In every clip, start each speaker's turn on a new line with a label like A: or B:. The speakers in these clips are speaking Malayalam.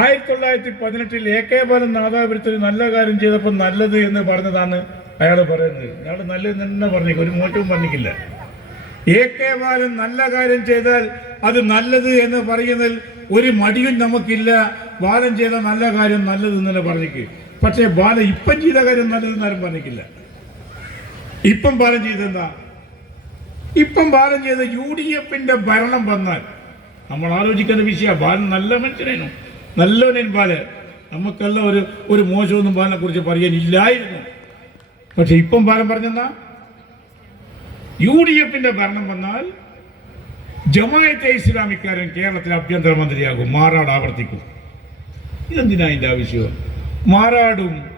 A: ആയിരത്തി തൊള്ളായിരത്തി പതിനെട്ടിൽ എ കെ ബാലൻ നാദാപുരത്തിൽ നല്ല കാര്യം ചെയ്തപ്പോൾ നല്ലത് എന്ന് പറഞ്ഞതാണ് അയാൾ പറയുന്നത്. അയാൾ നല്ലത് തന്നെ പറഞ്ഞേക്കും. ഒരു മോറ്റവും പറഞ്ഞിട്ടില്ല. എ കെ ബാലൻ നല്ല കാര്യം ചെയ്താൽ അത് നല്ലത് എന്ന് പറയുന്നതിൽ ഒരു മടിയും നമുക്കില്ല. ബാലൻ ചെയ്ത നല്ല കാര്യം നല്ലത് തന്നെ പറഞ്ഞേക്ക്. പക്ഷേ ബാലൻ ഇപ്പം ചെയ്ത കാര്യം നല്ലതെന്നാരും പറഞ്ഞിട്ടില്ല ഇപ്പം ബാലൻ ചെയ്തെന്താ ഇപ്പം ബാലൻ ചെയ്ത യു ഡി എഫിന്റെ ഭരണം വന്നാൽ നമ്മൾ ആലോചിക്കുന്ന വിഷയ ബാലൻ നല്ല മനുഷ്യനായിരുന്നു. നല്ലവനും ബാലൻ. നമുക്കെല്ലാം ഒരു ഒരു മോശമൊന്നും ബാലനെ കുറിച്ച് പറയാനില്ലായിരുന്നു. പക്ഷെ ഇപ്പം ബാലൻ പറഞ്ഞെന്നാ? യു ഡി എഫിന്റെ ഭരണം വന്നാൽ ജമായത്തെ ഇസ്ലാമിക്കാരൻ കേരളത്തിലെ ആഭ്യന്തരമന്ത്രിയാകും മാറാട് ആവർത്തിക്കും. ഇതെന്തിനാ അതിന്റെ ആവശ്യം? മാറാടും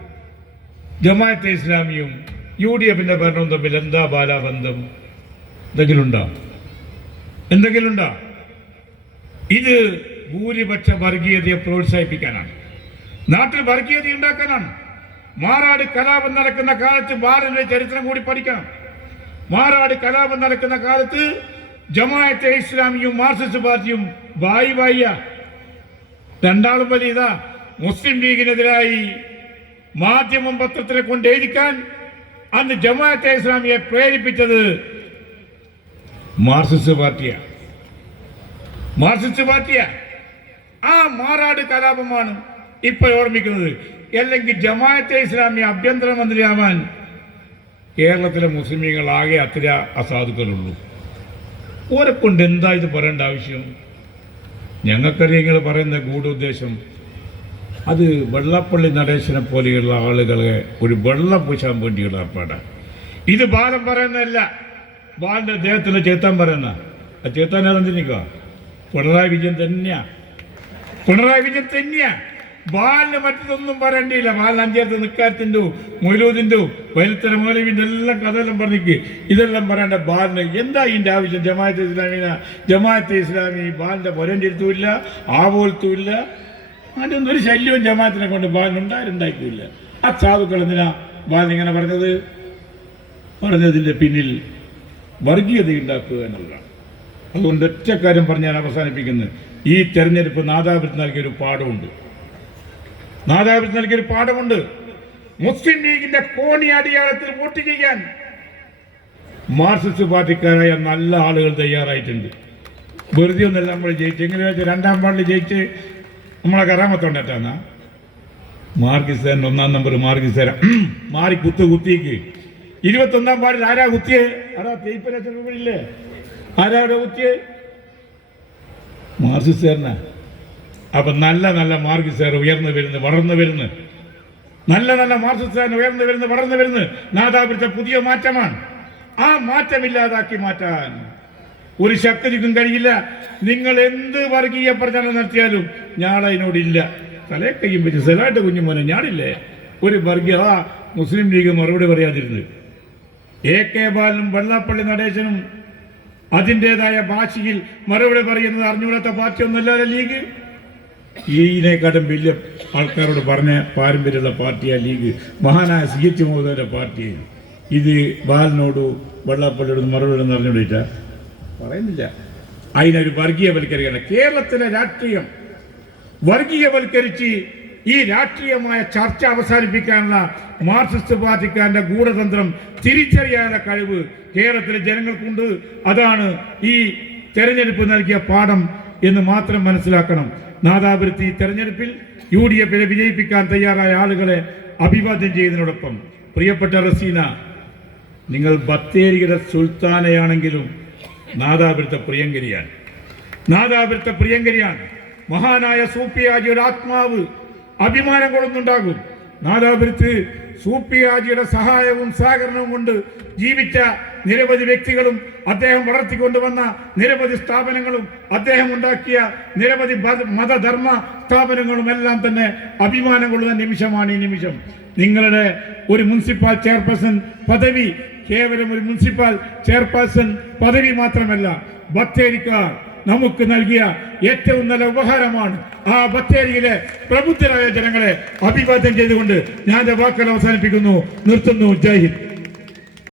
A: ജമായത്തെ ഇസ്ലാമിയും യു ഡി എഫിന്റെ ഭരണവും തമ്മിൽ എന്താ ബാലാബന്ധം? എന്തെങ്കിലും ഉണ്ടോ എന്തെങ്കിലും ഉണ്ടോ ഇത് ഭൂരിപക്ഷ വർഗീയതയെ പ്രോത്സാഹിപ്പിക്കാനാണ്. നാട്ടിൽ വർഗീയത ഉണ്ടാക്കാനാണ്. മാറാട് കലാപം നടക്കുന്ന കാലത്ത് ബാറിന്റെ ചരിത്രം കൂടി പഠിക്കണം. മാറാട് കലാപം നടക്കുന്ന കാലത്ത് ജമാഅത്തെ ഇസ്ലാമിയും മാർക്സിസ്റ്റ് പാർട്ടിയും വായി വായ രണ്ടാളും വലിയ ഇതാ മുസ്ലിം ലീഗിനെതിരായി മാധ്യമം പത്രത്തിനെ കൊണ്ട് എഴുതിക്കാൻ അന്ന് ജമാഅത്തെ ഇസ്ലാമിയെ പ്രേരിപ്പിച്ചത് മാർക്സിസ്റ്റ് പാർട്ടിയാണ്. മാർക്സിസ്റ്റ് പാർട്ടിയാ ആ മാറാട് കലാപമാണ് ഇപ്പൊ ഓർമ്മിക്കുന്നത്. അല്ലെങ്കിൽ ജമാഅത്തെ ഇസ്ലാമി ആഭ്യന്തരമന്ത്രിയാവാൻ കേരളത്തിലെ മുസ്ലിമീങ്ങൾ ആകെ അത്ര അസാധുക്കളുള്ളൂ. ഓരെ കൊണ്ട് എന്താ ഇത് പറയേണ്ട ആവശ്യം? ഞങ്ങൾക്കറിയാം നിങ്ങൾ പറയുന്ന ഗൂഢോദ്ദേശം അത് വെള്ളപ്പള്ളി നടേശനെ പോലെയുള്ള ആളുകളെ ഒരു വെള്ളം പൂശാൻ വേണ്ടിയുള്ള ഏർപ്പാടാണ് ഇത് ബാലം പറയുന്നതല്ല. ബാലിന്റെ അദ്ദേഹത്തിന് ചേത്താൻ പറയുന്ന. ആ ചേത്താൻ ഏതെന്തിനിക്കുക പിണറായി വിജയൻ തന്നെയാ. പിണറായി വിജയൻ തന്നെയാ. ബാലിന് മറ്റൊന്നും പറയേണ്ടിയില്ല ബാലിന് അഞ്ചേരത്ത് നിക്കാരത്തിന്റെ മൊയിലൂദിന്റെ വൈലത്തര മൗലവിന്റെ എല്ലാം കഥയെല്ലാം പറഞ്ഞിക്ക്. ഇതെല്ലാം പറയേണ്ട ബാലിന് എന്താ ഇതിന്റെ ആവശ്യം? ജമാഅത്ത് ഇസ്ലാമിന ജമാഅത്ത് ഇസ്ലാമി ബാലിന്റെ പൊരന്റെ അടുത്തുമില്ല അതിനൊന്നും ഒരു ശല്യവും ജമാഅത്തിനെ കൊണ്ട് ബാലിനുണ്ടായിട്ടുണ്ടായിട്ടില്ല ആ സാധുക്കൾ എന്തിനാ ബാലൻ ഇങ്ങനെ പറഞ്ഞത്? പറഞ്ഞതിന്റെ പിന്നിൽ വർഗീയത ഉണ്ടാക്കുക എന്നുള്ളതാണ്. അതുകൊണ്ട് ഒറ്റ കാര്യം പറഞ്ഞ് ഞാൻ അവസാനിപ്പിക്കുന്നത് ഈ തെരഞ്ഞെടുപ്പ് നാദാപുരത്ത് നൽകിയൊരു പാഠമുണ്ട് നാദാപുരത്ത് നൽകിയൊരു പാഠമുണ്ട് മുസ്ലിം ലീഗിന്റെ കോണി അടിയാളത്തിൽ വോട്ട് ചെയ്യാൻ മാർക്സിസ്റ്റ് പാർട്ടിക്കാരായ നല്ല ആളുകൾ തയ്യാറായിട്ടുണ്ട്. വെറുതെ ഒന്നല്ല നമ്മൾ ജയിച്ചു. എങ്ങനെ വെച്ചാൽ രണ്ടാം വാർഡിൽ ജയിച്ച് നമ്മളെ കറാമത്തോണ്ടാ മാർക്കിസേരൻ ഒന്നാം നമ്പർ മാർഗിസേന മാറി കുത്ത് കുത്തിക്ക് ഇരുപത്തൊന്നാം വാർഡിൽ ആരാ കുത്തിയേ? അതാ തേപ്പ് ലക്ഷം ആരാ അവിടെ കുത്തിയേ മാർക്സിസേരനാ അപ്പൊ നല്ല നല്ല മാർക്സിസേർ ഉയർന്നു വരുന്നു വളർന്നു വരുന്നു. നല്ല നല്ല മാർക്സിസേരൻ ഉയർന്നു വരുന്നു വളർന്നു വരുന്നു. നാദാപുരത്തെ പുതിയ മാറ്റമാണ്. ആ മാറ്റമില്ലാതാക്കി മാറ്റാൻ ഒരു ശക്തിക്കും കഴിയില്ല. നിങ്ങൾ എന്ത് വർഗീയ പ്രചരണം നടത്തിയാലും ഞാളതിനോടില്ല. തലേ കയ്യും വെച്ച് സ്ഥലമായിട്ട് കുഞ്ഞുമോനെ ഞാളില്ലേ ഒരു വർഗീയ ആ മുസ്ലിം ലീഗ് മറുപടി പറയാതിരുന്നത്. എ കെ ബാലനും വെള്ളാപ്പള്ളി നടേശനും അതിന്റെതായ ഭാഷയിൽ മറുപടി പറയുന്നത് അറിഞ്ഞുകൂടാത്ത പാർട്ടിയൊന്നുമല്ല ലീഗ്? ഈനെക്കാട്ടും വലിയ ആൾക്കാരോട് പറഞ്ഞ പാരമ്പര്യമുള്ള പാർട്ടിയാണ് ലീഗ്. മഹാനായ സി എച്ച് മോഹന്റെ പാർട്ടി ഇത് ബാലനോട് വെള്ളാപ്പള്ളിയോട് മറുപടി അറിഞ്ഞുകൂടിയിട്ട പറയുന്നില്ല. അതിനൊരു വർഗീയവൽക്കരിക്കണം കേരളത്തിലെ രാഷ്ട്രീയം വർഗീയവൽക്കരിച്ച് ഈ രാഷ്ട്രീയമായ ചർച്ച അവസാനിപ്പിക്കാനുള്ള മാർക്സിസ്റ്റ് പാർട്ടിക്കാരന്റെ ഗൂഢതന്ത്രം തിരിച്ചറിയാനുള്ള കഴിവ് കേരളത്തിലെ ജനങ്ങൾക്കുണ്ട്. അതാണ് ഈ തെരഞ്ഞെടുപ്പ് നൽകിയ പാഠം എന്ന് മാത്രം മനസ്സിലാക്കണം. നാദാപുരത്ത് ഈ തെരഞ്ഞെടുപ്പിൽ യു ഡി എഫിനെ വിജയിപ്പിക്കാൻ തയ്യാറായ ആളുകളെ അഭിവാദ്യം ചെയ്യുന്നതിനോടൊപ്പം പ്രിയപ്പെട്ട റസീന നിങ്ങൾ ബത്തേരിയുടെ സുൽത്താനയാണെങ്കിലും നാദാപുരത്തെ പ്രിയങ്കരിയാണ്. നാദാപുരത്തെ പ്രിയങ്കരിയാണ്. മഹാനായ സൂപ്പിയാജിയുടെ ആത്മാവ് അഭിമാനം കൊള്ളുന്നുണ്ടാകും. നാദാപുരത്ത് സൂപ്പിയാജിയുടെ സഹായവും സഹകരണവും കൊണ്ട് ജീവിച്ച നിരവധി വ്യക്തികളും അദ്ദേഹം വളർത്തിക്കൊണ്ടുവന്ന നിരവധി സ്ഥാപനങ്ങളും അദ്ദേഹം ഉണ്ടാക്കിയ നിരവധി മതധർമ്മ സ്ഥാപനങ്ങളും എല്ലാം തന്നെ അഭിമാനം കൊള്ളുന്ന നിമിഷമാണ് ഈ നിമിഷം. നിങ്ങളുടെ ഒരു മുനിസിപ്പൽ ചെയർപേഴ്സൺ പദവി കേവലം ഒരു മുനിസിപ്പൽ ചെയർപേഴ്സൺ പദവി മാത്രമല്ല ബത്തേരിക്കാർ നമുക്ക് നൽകിയ ഏറ്റവും നല്ല ഉപഹാരമാണ് ആ ബത്തേരിയിലെ പ്രബുദ്ധരായ ജനങ്ങളെ അഭിവാദ്യം ചെയ്തുകൊണ്ട് ഞാൻ വാക്കുകൾ അവസാനിപ്പിക്കുന്നു. നിർത്തുന്നു. ജയ് ഹിന്ദ്.